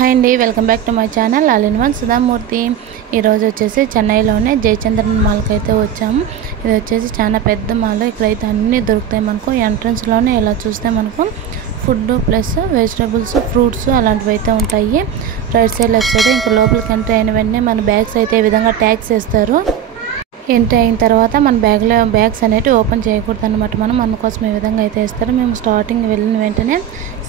Hi అండి, welcome back to my channel all in one Sudhamurthy. ఈరోజు వచ్చేసి చెన్నైలోనే జయచంద్రన్ మాల్కి అయితే వచ్చాము. ఇది వచ్చేసి చాలా పెద్ద మాల్. ఇక్కడైతే అన్నీ దొరుకుతాయి మనకు. ఎంట్రన్స్లోనే ఇలా చూస్తే మనకు ఫుడ్ ప్లస్ వెజిటబుల్స్, ఫ్రూట్స్ అలాంటివి అయితే ఉంటాయి. రైట్ సైడ్ లెఫ్ట్ సైడ్ ఇంకా లోపలికి ఎంటర్ అయిన వెంటనే మన బ్యాగ్స్ అయితే ఈ విధంగా ట్యాగ్స్ వేస్తారు. ఎంట్రీ అయిన తర్వాత మన బ్యాగ్స్ అనేవి ఓపెన్ చేయకూడదు అనమాట. మనం అందుకోసం ఈ విధంగా అయితే వేస్తారు. మేము స్టార్టింగ్ వెళ్ళిన వెంటనే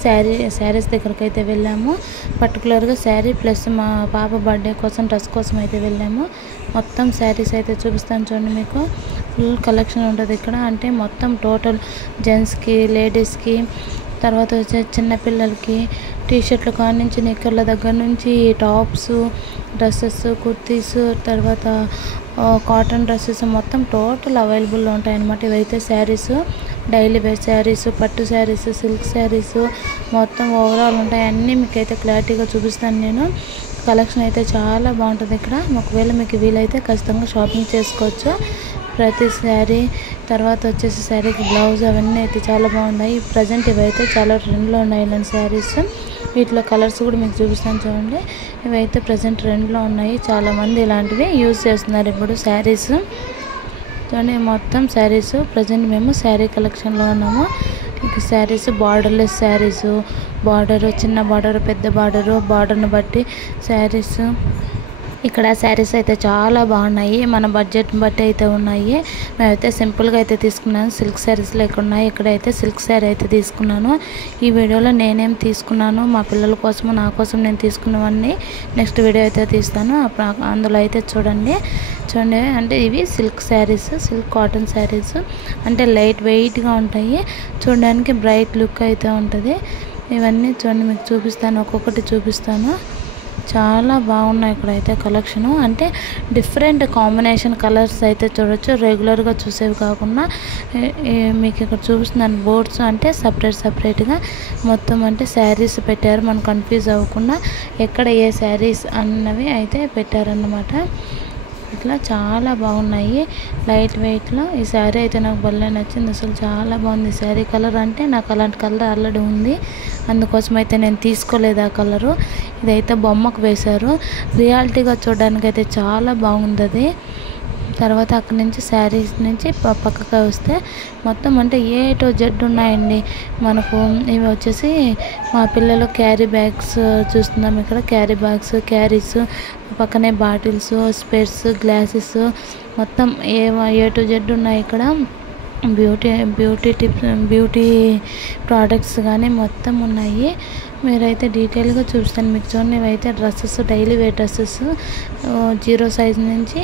శారీస్ దగ్గరికి అయితే వెళ్ళాము. పర్టికులర్గా శారీ ప్లస్ మా పాప బర్త్డే కోసం డ్రెస్ కోసం అయితే వెళ్ళాము. మొత్తం శారీస్ అయితే చూపిస్తాను చూడండి. మీకు ఫుల్ కలెక్షన్ ఉంటుంది ఇక్కడ. అంటే మొత్తం టోటల్ జెంట్స్కి, లేడీస్కి, తర్వాత వచ్చే చిన్నపిల్లలకి టీషర్ట్లు కాడ నుంచి నిక్కర్ల దగ్గర నుంచి టాప్స్, డ్రెస్సెస్, కుర్తీస్, తర్వాత కాటన్ డ్రెస్సెస్ మొత్తం టోటల్ అవైలబుల్లో ఉంటాయన్నమాట. ఇవైతే శారీస్, డైలీ వేర్ శారీస్, పట్టు శారీస్, సిల్క్ శారీస్ మొత్తం ఓవరాల్ ఉంటాయి. అన్నీ మీకైతే క్లారిటీగా చూపిస్తాను నేను. కలెక్షన్ అయితే చాలా బాగుంటుంది ఇక్కడ. ఒకవేళ మీకు వీలైతే ఖచ్చితంగా షాపింగ్ చేసుకోవచ్చు. ప్రతి శారీ తర్వాత వచ్చేసి శారీకి బ్లౌజ్ అవన్నీ అయితే చాలా బాగున్నాయి. ప్రజెంట్ ఇవైతే చాలా ట్రెండ్లో ఉన్నాయి ఇలాంటి శారీస్. వీటిలో కలర్స్ కూడా మీకు చూపిస్తాను చూడండి. ఇవైతే ప్రజెంట్ ట్రెండ్లో ఉన్నాయి. చాలామంది ఇలాంటివి యూజ్ చేస్తున్నారు ఇప్పుడు శారీస్ చూడండి. మొత్తం శారీస్ ప్రజెంట్ మేము శారీ కలెక్షన్లో ఉన్నాము. ఇక శారీస్ బార్డర్లెస్ శారీస్, బార్డరు, చిన్న బార్డరు, పెద్ద బార్డర్ను బట్టి శారీస్. ఇక్కడ శారీస్ అయితే చాలా బాగున్నాయి. మన బడ్జెట్ని బట్టి అయితే ఉన్నాయి. మేమైతే సింపుల్గా అయితే తీసుకున్నాను. సిల్క్ శారీస్లో ఇక్కడ ఉన్నాయి. ఇక్కడైతే సిల్క్ శారీ అయితే తీసుకున్నాను. ఈ వీడియోలో నేనేం తీసుకున్నాను, మా పిల్లల కోసము నా కోసం నేను తీసుకున్నవన్నీ నెక్స్ట్ వీడియో అయితే తీస్తాను. అప్పుడు అందులో అయితే చూడండి. అంటే ఇవి silk saris, silk cotton saris. అంటే లైట్ వెయిట్గా ఉంటాయి. చూడడానికి బ్రైట్ లుక్ అయితే ఉంటుంది. ఇవన్నీ చూడండి మీకు చూపిస్తాను, ఒక్కొక్కటి చూపిస్తాను. చాలా బాగున్నాయి ఇక్కడైతే కలెక్షను. అంటే డిఫరెంట్ కాంబినేషన్ కలర్స్ అయితే చూడొచ్చు. రెగ్యులర్గా చూసేవి కాకుండా మీకు ఇక్కడ చూపిస్తున్నాను బోర్డ్స్. అంటే సపరేట్గా మొత్తం అంటే శారీస్ పెట్టారు. మనం కన్ఫ్యూజ్ అవ్వకుండా ఎక్కడ ఏ శారీస్ అన్నవి అయితే పెట్టారన్నమాట. ఇట్లా చాలా బాగున్నాయి లైట్ వెయిట్లో. ఈ శారీ అయితే నాకు భలే నచ్చింది. అసలు చాలా బాగుంది ఈ శారీ. కలర్ అంటే నాకు అలాంటి కలర్ ఆల్రెడీ ఉంది, అందుకోసం అయితే నేను తీసుకోలేదు ఆ కలరు. ఇదైతే బొమ్మకు వేశారు. రియాలిటీగా చూడడానికి అయితే చాలా బాగుంది అది. తర్వాత అక్కడి నుంచి శారీస్ నుంచి పక్కకు వస్తే మొత్తం అంటే ఏ టు జెడ్ ఉన్నాయండి మనకు. ఇవి వచ్చేసి మా పిల్లలు క్యారీ బ్యాగ్స్ చూస్తున్నాం ఇక్కడ. క్యారీ బ్యాగ్స్, క్యారీస్, పక్కనే బాటిల్స్, స్పెట్స్, గ్లాసెస్ మొత్తం ఏ టు జెడ్ ఉన్నాయి ఇక్కడ. బ్యూటీ ప్రోడక్ట్స్ కానీ మొత్తం ఉన్నాయి. మీరైతే డీటెయిల్గా చూపిస్తాను మీకు చూడండి. ఇవైతే dresses, daily wear dresses 0 size నుంచి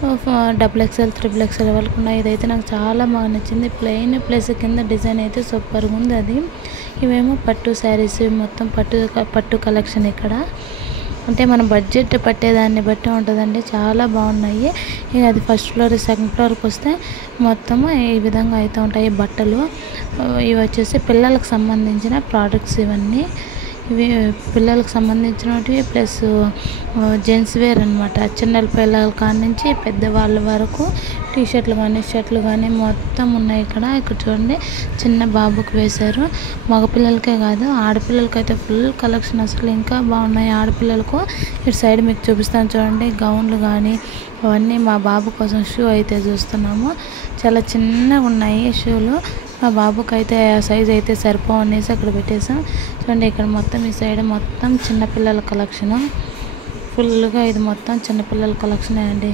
XXL, XXL వరకు ఉన్నాయి. ఇదైతే నాకు చాలా బాగా నచ్చింది. ప్లెయిన్ ప్లస్ కింద డిజైన్ అయితే సూపర్గా ఉంది అది. ఇవేమో పట్టు శారీస్, మొత్తం పట్టు కలెక్షన్ ఇక్కడ. అంటే మన బడ్జెట్ పట్టేదాన్ని బట్టి ఉంటుందండి. చాలా బాగున్నాయి. ఇక అది ఫస్ట్ ఫ్లోర్, సెకండ్ ఫ్లోర్కి వస్తే మొత్తము ఈ విధంగా అయితే ఉంటాయి బట్టలు. ఇవి వచ్చేసి పిల్లలకు సంబంధించిన ప్రోడక్ట్స్. ఇవన్నీ ఇవి పిల్లలకు సంబంధించినవి ప్లస్ జెంట్స్ వేర్ అనమాట. చిన్న పిల్లల కాడి నుంచి పెద్దవాళ్ళ వరకు టీషర్ట్లు కానీ, షర్ట్లు కానీ మొత్తం ఉన్నాయి ఇక్కడ. చూడండి చిన్న బాబుకి వేశారు. మగపిల్లలకే కాదు ఆడపిల్లలకైతే ఫుల్ కలెక్షన్. అసలు ఇంకా బాగున్నాయి ఆడపిల్లలకు. ఇటు సైడ్ మీకు చూపిస్తాను చూడండి. గౌన్లు కానీ అవన్నీ. మా బాబు కోసం షూ అయితే చూస్తున్నాము. చాలా చిన్నగా ఉన్నాయి షూలు. మా బాబుకి అయితే ఆ సైజ్ అయితే సరిపోనేసి అక్కడ పెట్టేసాం. చూడండి ఇక్కడ మొత్తం ఈ సైడ్ మొత్తం చిన్నపిల్లల కలెక్షను ఫుల్గా. ఇది మొత్తం చిన్నపిల్లల కలెక్షనే అండి.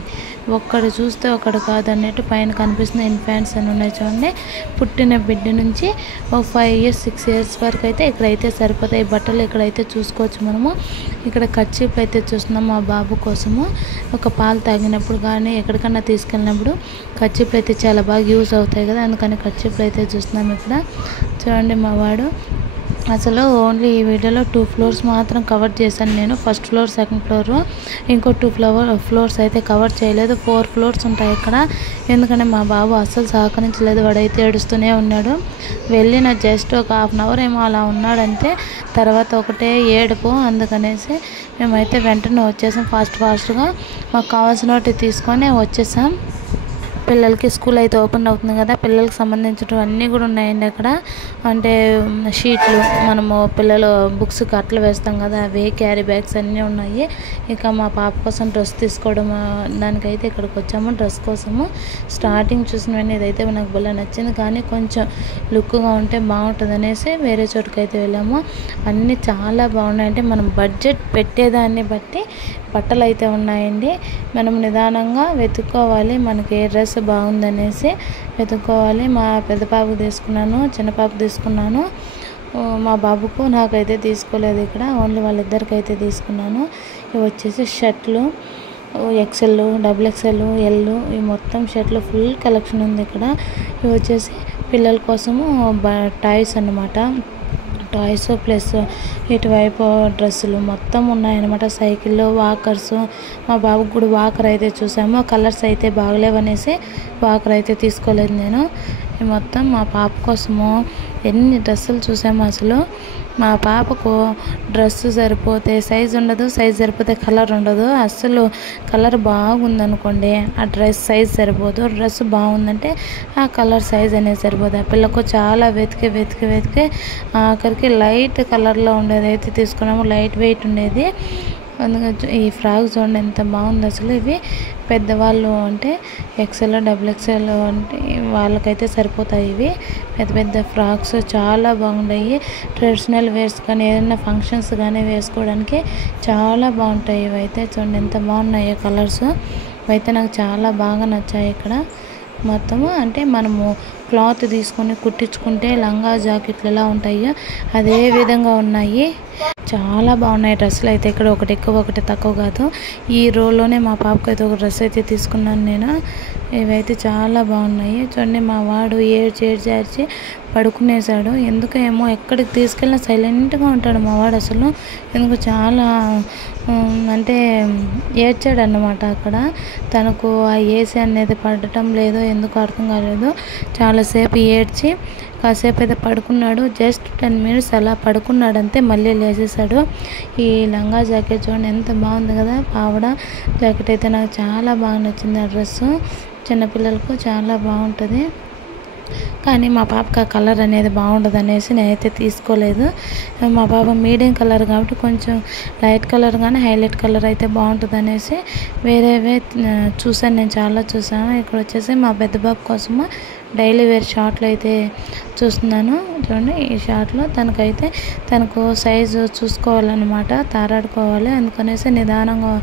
ఒక్కడు చూస్తే ఒకడు కాదు అన్నట్టు పైన కనిపిస్తున్న ఇన్ఫాంట్స్ అని ఉన్నాయి చూడండి. పుట్టిన బిడ్డ నుంచి 5 years 6 years వరకు అయితే ఇక్కడైతే సరిపోతాయి బట్టలు. ఇక్కడైతే చూసుకోవచ్చు మనము. ఇక్కడ కర్చీఫ్లు అయితే చూస్తున్నాం మా బాబు కోసము. ఒక పాలు తాగినప్పుడు కానీ ఎక్కడికన్నా తీసుకెళ్ళినప్పుడు కర్చీఫ్లు అయితే చాలా బాగా యూజ్ అవుతాయి కదా, అందుకని కర్చీఫ్లు అయితే చూస్తున్నాం ఇక్కడ. చూడండి మా వాడు అసలు ఓన్లీ ఈ వీడియోలో 2 floors మాత్రం కవర్ చేశాను నేను. ఫస్ట్ ఫ్లోర్, సెకండ్ ఫ్లోర్, ఇంకో 2 floors అయితే కవర్ చేయలేదు. 4 floors ఉంటాయి ఇక్కడ. ఎందుకంటే మా బాబు అస్సలు సహకరించలేదు. వాడైతే ఏడుస్తూనే ఉన్నాడు. వెళ్ళిన జస్ట్ ఒక 1/2 hour ఏమో అలా ఉన్నాడంటే తర్వాత ఒకటే ఏడుపు. అందుకనేసి మేమైతే వెంటనే వచ్చేసాం ఫాస్ట్గా. మాకు కావాల్సిన వాటి తీసుకొని వచ్చేసాం. పిల్లలకి స్కూల్ అయితే ఓపెన్ అవుతుంది కదా, పిల్లలకి సంబంధించినవి అన్నీ కూడా ఉన్నాయండి అక్కడ. అంటే షీట్లు, మనము పిల్లలు బుక్స్కి అట్లు వేస్తాం కదా అవి, క్యారీ బ్యాగ్స్ అన్నీ ఉన్నాయి. ఇక మా పాప కోసం డ్రెస్ తీసుకోవడం దానికైతే ఇక్కడికి వచ్చాము డ్రెస్ కోసము. స్టార్టింగ్ చూసినవన్నీ ఇదైతే నాకు భలే నచ్చింది, కానీ కొంచెం లుక్గా ఉంటే బాగుంటుంది అనేసి వేరే చోటుకి అయితే వెళ్ళాము. అన్నీ చాలా బాగున్నాయి. అంటే మనం బడ్జెట్ పెట్టేదాన్ని బట్టి బట్టలు అయితే ఉన్నాయండి. మనం నిదానంగా వెతుక్కోవాలి, మనకి ఏ డ్రెస్ బాగుందనేసి వెతుక్కోవాలి. మా పెద్ద పాపకు తీసుకున్నాను, చిన్న పాపకు తీసుకున్నాను, మా బాబుకు నాకైతే తీసుకోలేదు. ఇక్కడ ఓన్లీ వాళ్ళిద్దరికి అయితే తీసుకున్నాను. ఇవి వచ్చేసి షర్ట్లు ఎక్సెల్, డబుల్ ఎక్సెల్, ఎల్, ఈ మొత్తం షర్ట్లు ఫుల్ కలెక్షన్ ఉంది ఇక్కడ. ఇవి వచ్చేసి పిల్లల కోసము టాయ్స్ అన్నమాట. టాయ్స్ ప్లస్ ఇటువైపు డ్రెస్సులు మొత్తం ఉన్నాయన్నమాట. సైకిళ్ళు, వాకర్స్, మా బాబుకి కూడా వాకర్ అయితే చూసాము. కలర్స్ అయితే బాగలేవనేసి వాకర్ అయితే తీసుకోలేదు నేను. ఈ మొత్తం మా పాప కోసము ఎన్ని డ్రెస్సులు చూసాము. అసలు మా పాపకు డ్రెస్ సరిపోతే సైజ్ ఉండదు, సైజ్ సరిపోతే కలర్ ఉండదు. అస్సలు కలర్ బాగుందనుకోండి ఆ డ్రెస్ సైజ్ సరిపోదు, డ్రెస్ బాగుందంటే ఆ కలర్ సైజ్ అనేది సరిపోదు. ఆ పిల్లకు చాలా వెతికి ఆఖరికి లైట్ కలర్లో ఉండేది అయితే తీసుకున్నాము, లైట్ వెయిట్ ఉండేది. అందుకని ఈ ఫ్రాక్ చూడండి ఎంత బాగుంది అసలు. ఇవి పెద్దవాళ్ళు అంటే ఎక్సెల్, డబుల్ ఎక్సెల్ అంటే వాళ్ళకైతే సరిపోతాయి. ఇవి పెద్ద ఫ్రాక్స్ చాలా బాగున్నాయి. ట్రెడిషనల్ వేర్స్ కానీ ఏదైనా ఫంక్షన్స్ కానీ వేసుకోవడానికి చాలా బాగుంటాయి. ఇవైతే చూడండి ఎంత బాగున్నాయో కలర్స్. ఇవైతే నాకు చాలా బాగా నచ్చాయి ఇక్కడ మొత్తము. అంటే మనము క్లాత్ తీసుకొని కుట్టించుకుంటే లంగా జాకెట్లు ఎలా ఉంటాయో అదే విధంగా ఉన్నాయి. చాలా బాగున్నాయి డ్రెస్సులు అయితే. ఇక్కడ ఒకటి ఎక్కువ ఒకటి తక్కువ కాదు. ఈ రోలోనే మా పాపకి అయితే ఒక డ్రెస్ అయితే తీసుకున్నాను నేను. ఇవైతే చాలా బాగున్నాయి. చూడండి మా వాడు ఏడ్చి పడుకునేసాడు. ఎందుకేమో ఎక్కడికి తీసుకెళ్ళినా సైలెంట్గా ఉంటాడు మా వాడు అసలు. ఎందుకు చాలా అంటే ఏడ్చాడు అన్నమాట అక్కడ. తనకు ఆ ఏసీ అనేది పడటం లేదో ఎందుకు అర్థం కాలేదు. చాలాసేపు ఏడ్చి కాసేపు అయితే పడుకున్నాడు. జస్ట్ 10 minutes అలా పడుకున్నాడు అంతే, మళ్ళీ లేచేసాడు. ఈ లంగా జాకెట్ చూడండి ఎంత బాగుంది కదా, పావడ జాకెట్ అయితే నాకు చాలా బాగా నచ్చింది. ఆ డ్రెస్సు చిన్నపిల్లలకు చాలా బాగుంటుంది. కానీ మా పాపకి ఆ కలర్ అనేది బాగుండదు అనేసి నేనైతే తీసుకోలేదు. మా పాప మీడియం కలర్ కాబట్టి కొంచెం లైట్ కలర్ కానీ హైలైట్ కలర్ అయితే బాగుంటుంది అనేసి వేరేవే చూసాను, నేను చాలా చూసాను. ఇక్కడ వచ్చేసి మా పెద్ద బాబు కోసము డైలీ వేర్ షార్ట్లు అయితే చూస్తున్నాను. చూడండి ఈ షార్ట్లో తనకు సైజు చూసుకోవాలన్నమాట, తారాడుకోవాలి. అందుకనేసి నిదానంగా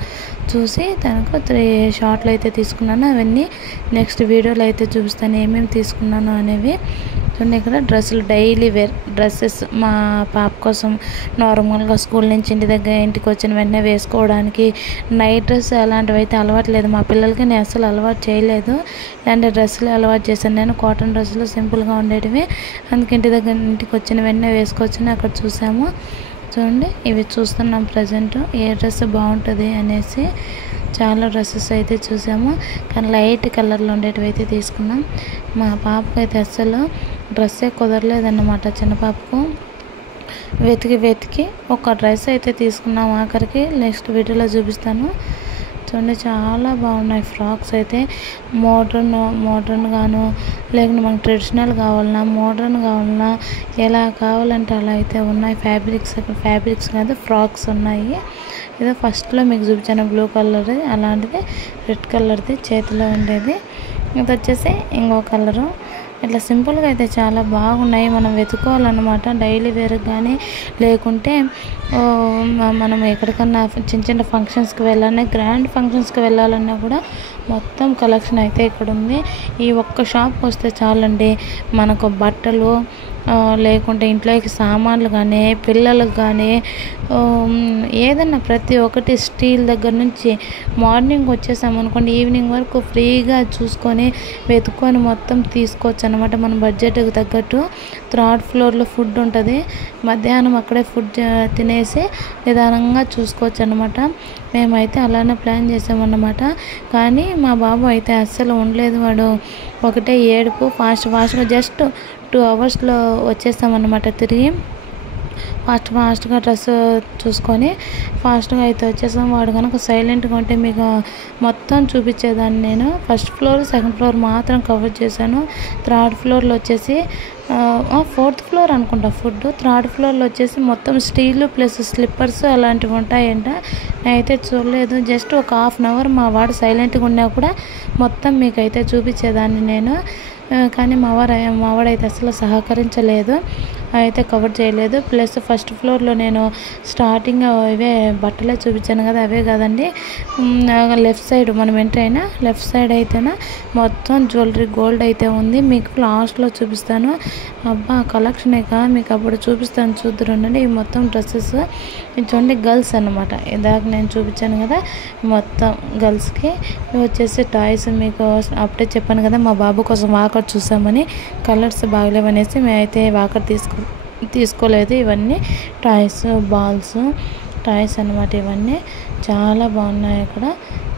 చూసి తనకు 3 షార్ట్లు అయితే తీసుకున్నాను. అవన్నీ నెక్స్ట్ వీడియోలో అయితే చూపిస్తాను ఏమేమి తీసుకున్నాను అనేవి. చూడండి ఇక్కడ డ్రెస్సులు, డైలీ వేర్ డ్రెస్సెస్ మా పాప కోసం నార్మల్గా స్కూల్ నుంచి ఇంటికి వచ్చిన వెంటనే వేసుకోవడానికి. నైట్ డ్రెస్ అలాంటివి అయితే అలవాటు లేదు మా పిల్లలకి, నేను అసలు అలవాటు చేయలేదు. ఇలాంటి డ్రెస్సులు అలవాటు చేశాను నేను, కాటన్ డ్రెస్సులు సింపుల్గా ఉండేటివి. అందుకే ఇంటికి వచ్చిన వెంటనే వేసుకోవచ్చని అక్కడ చూసాము. చూడండి ఇవి చూస్తున్నాం ప్రజెంట్ ఏ డ్రెస్ బాగుంటుంది అనేసి. చాలా డ్రెస్సెస్ అయితే చూసాము, కానీ లైట్ కలర్లో ఉండేటివి అయితే తీసుకున్నాం. మా పాపకు అయితే అస్సలు డ్రెస్సే కుదరలేదన్నమాట. చిన్న పాపకు వెతికి ఒక డ్రెస్ అయితే తీసుకున్నాం ఆఖరికి. నెక్స్ట్ వీడియోలో చూపిస్తాను. చూడండి చాలా బాగున్నాయి ఫ్రాక్స్ అయితే. మోడ్రన్ గాను, లేకుంటే మనకు ట్రెడిషనల్ కావాలన్నా, మోడ్రన్ కావాలన్నా, ఎలా కావాలంటే అలా అయితే ఉన్నాయి. ఫ్యాబ్రిక్స్ కాదు ఫ్రాక్స్ ఉన్నాయి. ఇదో ఫస్ట్లో మీకు చూపించాను బ్లూ కలర్, అలాంటిది రెడ్ కలర్ది చేతిలో ఉండేది. ఇది వచ్చేసి ఇంకో కలరు. ఇట్లా సింపుల్గా అయితే చాలా బాగున్నాయి. మనం వెతుక్కోవాలన్నమాట డైలీ వేర్కి కానీ, లేకుంటే మనం ఎక్కడికన్నా చిన్న ఫంక్షన్స్కి వెళ్ళాలన్నా, గ్రాండ్ ఫంక్షన్స్కి వెళ్ళాలన్నా కూడా మొత్తం కలెక్షన్ అయితే ఇక్కడ ఉంది. ఈ ఒక్క షాప్కి వస్తే చాలండి, మనకు బట్టలు లేకుంటే ఇంట్లోకి సామాన్లు కానీ, పిల్లలకు కానీ ఏదన్నా ప్రతి ఒక్కటి స్టీల్ దగ్గర నుంచి మార్నింగ్ వచ్చేసామనుకోండి ఈవినింగ్ వరకు ఫ్రీగా చూసుకొని వెతుక్కొని మొత్తం తీసుకోవచ్చు అనమాట. మన బడ్జెట్కి తగ్గట్టు 3rd floorలో ఫుడ్ ఉంటుంది. మధ్యాహ్నం అక్కడే ఫుడ్ తినేసి నిదానంగా చూసుకోవచ్చు అనమాట. మేమైతే అలానే ప్లాన్ చేసామన్నమాట. కానీ మా బాబు అయితే అస్సలు ఉండలేదు. వాడు ఒకటే ఏడుపు, ఫాస్ట్గా జస్ట్ 2 hours వచ్చేస్తామన్నమాట తిరిగి. ఫాస్ట్గా డ్రెస్ చూసుకొని ఫాస్ట్గా అయితే వచ్చేసాం. వాడు కనుక సైలెంట్గా ఉంటే మీకు మొత్తం చూపించేదాన్ని. నేను ఫస్ట్ ఫ్లోర్ సెకండ్ ఫ్లోర్ మాత్రం కవర్ చేశాను. థర్డ్ ఫ్లోర్లో వచ్చేసి ఫోర్త్ ఫ్లోర్ అనుకుంటా ఫుడ్. థర్డ్ ఫ్లోర్లో వచ్చేసి మొత్తం స్టీల్ ప్లస్ స్లిప్పర్స్ అలాంటివి ఉంటాయంట. నేనైతే చూడలేదు. జస్ట్ ఒక హాఫ్ అన్ అవర్ మా వాడు సైలెంట్గా ఉన్నా కూడా మొత్తం మీకైతే చూపించేదాన్ని నేను. కానీ మావాడైతే అసలు సహకరించలేదు, అయితే కవర్ చేయలేదు. ప్లస్ ఫస్ట్ ఫ్లోర్లో నేను స్టార్టింగ్ అవే బట్టలే చూపించాను కదా, అవే కదండి. లెఫ్ట్ సైడ్ మనం ఎంటర్ అయినా లెఫ్ట్ సైడ్ అయితేనా మొత్తం జ్యువెలరీ గోల్డ్ అయితే ఉంది. మీకు లాస్ట్లో చూపిస్తాను. అబ్బా కలెక్షన్ మీకు అప్పుడు చూపిస్తాను, చూద్దురుండండి. ఇవి మొత్తం డ్రెస్సెస్ చూడండి, గర్ల్స్ అన్నమాట. ఇందాక నేను చూపించాను కదా మొత్తం గర్ల్స్కి. ఇవి వచ్చేసి టాయ్స్. మీకు అప్పుడే చెప్పాను కదా మా బాబు కోసం వాకర్ చూసామని, కలర్స్ బాగలేవనేసి మేమైతే వాకర్ తీసుకోలేదు. ఇవన్నీ టాయ్స్, బాల్స్ టాయ్స్ అన్నమాట. ఇవన్నీ చాలా బాగున్నాయి. ఇక్కడ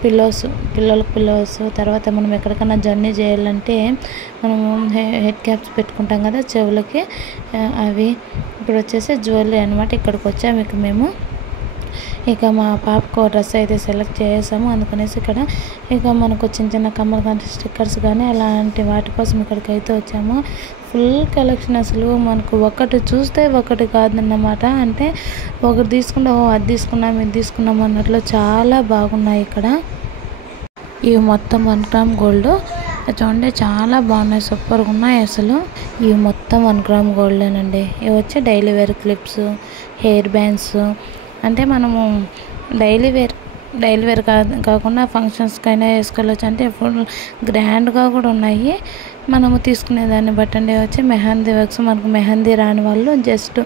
పిల్లలకు పిల్లోస్. తర్వాత మనం ఎక్కడికైనా జర్నీ చేయాలంటే మనము హెడ్ క్యాప్స్ పెట్టుకుంటాం కదా చెవులకి, అవి. ఇప్పుడు వచ్చేసి జ్యువెలరీ అనమాట. ఇక్కడికి వచ్చాము ఇక మేము. ఇక మా పాపకు డ్రెస్ అయితే సెలెక్ట్ చేసాము. అందుకనేసి ఇక్కడ ఇక మనకు చిన్న కమ్మలు కానీ స్టిక్కర్స్ కానీ అలాంటి వాటి కోసం ఇక్కడికి అయితే వచ్చాము. Full collection. అసలు మనకు ఒకటి చూస్తే ఒకటి కాదన్నమాట. అంటే ఒకటి తీసుకుంటే అది తీసుకున్నాం ఇది తీసుకున్నాం అన్నట్లు చాలా బాగున్నాయి ఇక్కడ. ఇవి మొత్తం 1 గ్రామ్ గోల్డ్ చూడండి, చాలా బాగున్నాయి, సూపర్గా ఉన్నాయి అసలు. ఇవి మొత్తం 1 గ్రామ్ గోల్డేనండి. ఇవి వచ్చి daily wear clips, hair bands. అంటే మనము డైలీ వేర్ కాకుండా ఫంక్షన్స్కైనా వేసుకోవచ్చు. అంటే ఫుల్ గ్రాండ్గా కూడా ఉన్నాయి. మనము తీసుకునేదాన్ని బట్టండి. వచ్చి మెహందీ వర్క్స్. మనకు మెహందీ రాని వాళ్ళు జస్ట్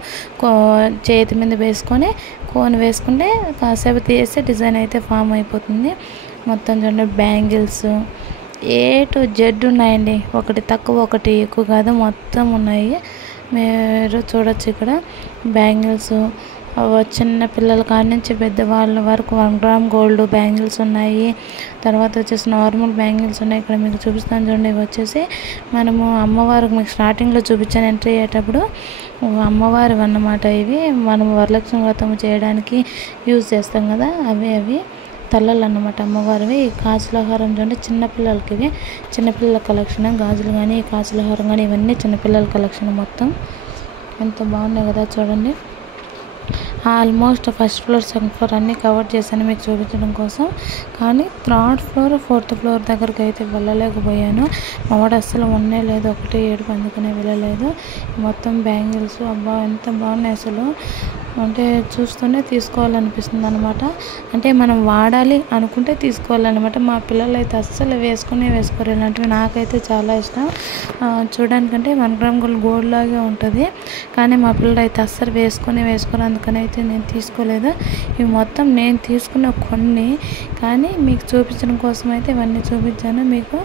చేతి మీద వేసుకొని కోన్ వేసుకుంటే కాసేపు తీస్తే డిజైన్ అయితే ఫామ్ అయిపోతుంది. మొత్తం చూడండి బ్యాంగిల్స్ A to Z ఉన్నాయండి. ఒకటి తక్కువ ఒకటి ఎక్కువ కాదు, మొత్తం ఉన్నాయి. మీరు చూడొచ్చు ఇక్కడ బ్యాంగిల్స్. చిన్న పిల్లల కాడి నుంచి పెద్దవాళ్ళ వరకు 1 గ్రామ్ గోల్డ్ బ్యాంగిల్స్ ఉన్నాయి. తర్వాత వచ్చేసి నార్మల్ బ్యాంగిల్స్ ఉన్నాయి. ఇక్కడ మీకు చూపిస్తాను చూడండి. ఇవి వచ్చేసి మనము అమ్మవారికి మీకు స్టార్టింగ్లో చూపించాను ఎంట్రీ అయ్యేటప్పుడు అమ్మవారి అన్నమాట. ఇవి మనము వరలక్ష్మి వ్రతం చేయడానికి యూజ్ చేస్తాం కదా, అవి తల్లలు అన్నమాట అమ్మవారివి. ఈ కాసులహారం చూడండి చిన్నపిల్లలకి. ఇవి చిన్నపిల్లల కలెక్షన్. గాజులు కానీ కాసులహారం కానీ ఇవన్నీ చిన్నపిల్లల కలెక్షన్. మొత్తం ఎంత బాగున్నాయి కదా చూడండి. Almost first floor second floor అన్నీ కవర్ చేశాను మీకు చూపించడం కోసం. కానీ థర్డ్ ఫ్లోర్ ఫోర్త్ ఫ్లోర్ దగ్గరికి అయితే వెళ్ళలేకపోయాను. మా వాడు అస్సలు ఉన్నే లేదు, 1-7 అందుకనే వెళ్ళలేదు. మొత్తం బ్యాంగిల్స్. అబ్బా ఎంత బాగున్నాయి అసలు. అంటే చూస్తూనే తీసుకోవాలనిపిస్తుంది అనమాట. అంటే మనం వాడాలి అనుకుంటే తీసుకోవాలన్నమాట. మా పిల్లలు అయితే అస్సలు వేసుకోరు ఇలాంటివి. నాకైతే చాలా ఇష్టం. చూడడానికంటే 1 గ్రామ్ గోల్డ్ లాగే ఉంటుంది. కానీ మా పిల్లలు అయితే అస్సలు వేసుకోరు. అందుకని అయితే నేను తీసుకోలేదు. ఇవి మొత్తం నేను తీసుకున్న కొన్ని, కానీ మీకు చూపించడం కోసం అయితే ఇవన్నీ చూపించాను. మీకు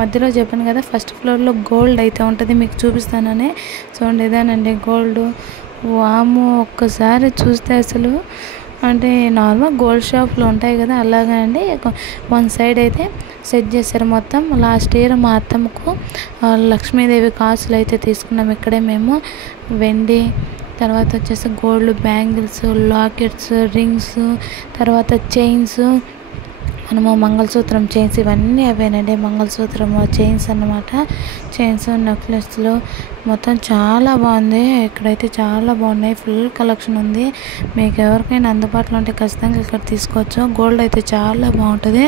మధ్యలో చెప్పాను కదా ఫస్ట్ ఫ్లోర్లో గోల్డ్ అయితే ఉంటుంది, మీకు చూపిస్తానని. చూడండి ఇదేనండి గోల్డ్. వాము ఒక్కసారి చూస్తే అసలు అంటే నార్మల్ గోల్డ్ షాప్లో ఉంటాయి కదా అలాగే అండి. 1 సైడ్ అయితే సెట్ చేశారు మొత్తం. లాస్ట్ ఇయర్ మా అత్తమ్మకు లక్ష్మీదేవి కాసులు అయితే తీసుకున్నాం ఇక్కడే మేము. వెండి, తర్వాత వచ్చేసి గోల్డ్ బ్యాంగిల్స్, లాకెట్స్, రింగ్స్, తర్వాత చైన్స్, మనము మంగళసూత్రం చైన్స్ ఇవన్నీ అవేనండి. మంగళసూత్రం చైన్స్ అన్నమాట. చైన్స్, నెక్లెస్లు మొత్తం చాలా బాగుంది. ఇక్కడైతే చాలా బాగున్నాయి. ఫుల్ కలెక్షన్ ఉంది. మీకు ఎవరికైనా అందుబాటులో ఉంటే ఖచ్చితంగా ఇక్కడ తీసుకోవచ్చు. గోల్డ్ అయితే చాలా బాగుంటుంది.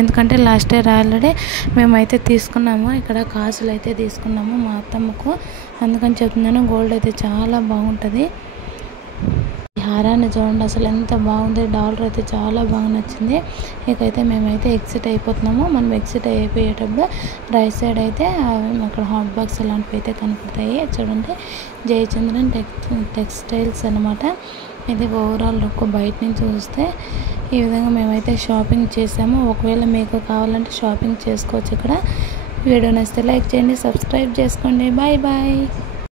ఎందుకంటే లాస్ట్ ఇయర్ ఆల్రెడీ మేమైతే తీసుకున్నాము. ఇక్కడ కాసులు అయితే తీసుకున్నాము మా అత్తమ్మకు, అందుకని చెప్తున్నాను. గోల్డ్ అయితే చాలా బాగుంటుంది. హారాన్ని చూడండి అసలు ఎంత బాగుంది. డాలర్ అయితే చాలా బాగా నచ్చింది. ఇకైతే మేమైతే ఎగ్జిట్ అయిపోతున్నాము. మనం ఎగ్జిట్ అయిపోయేటప్పుడు రైట్ సైడ్ అయితే అక్కడ హాట్ బాక్స్ అలాంటివి అయితే కనపడతాయి. చూడండి జయచంద్రన్ టెక్స్టైల్స్ అనమాట. ఇది ఓవరాల్ లుక్ బయట నుంచి చూస్తే ఈ విధంగా మేమైతే షాపింగ్ చేసాము. ఒకవేళ మీకు కావాలంటే షాపింగ్ చేసుకోవచ్చు ఇక్కడ. వీడియో నచ్చితే లైక్ చేయండి, సబ్స్క్రైబ్ చేసుకోండి. Bye bye.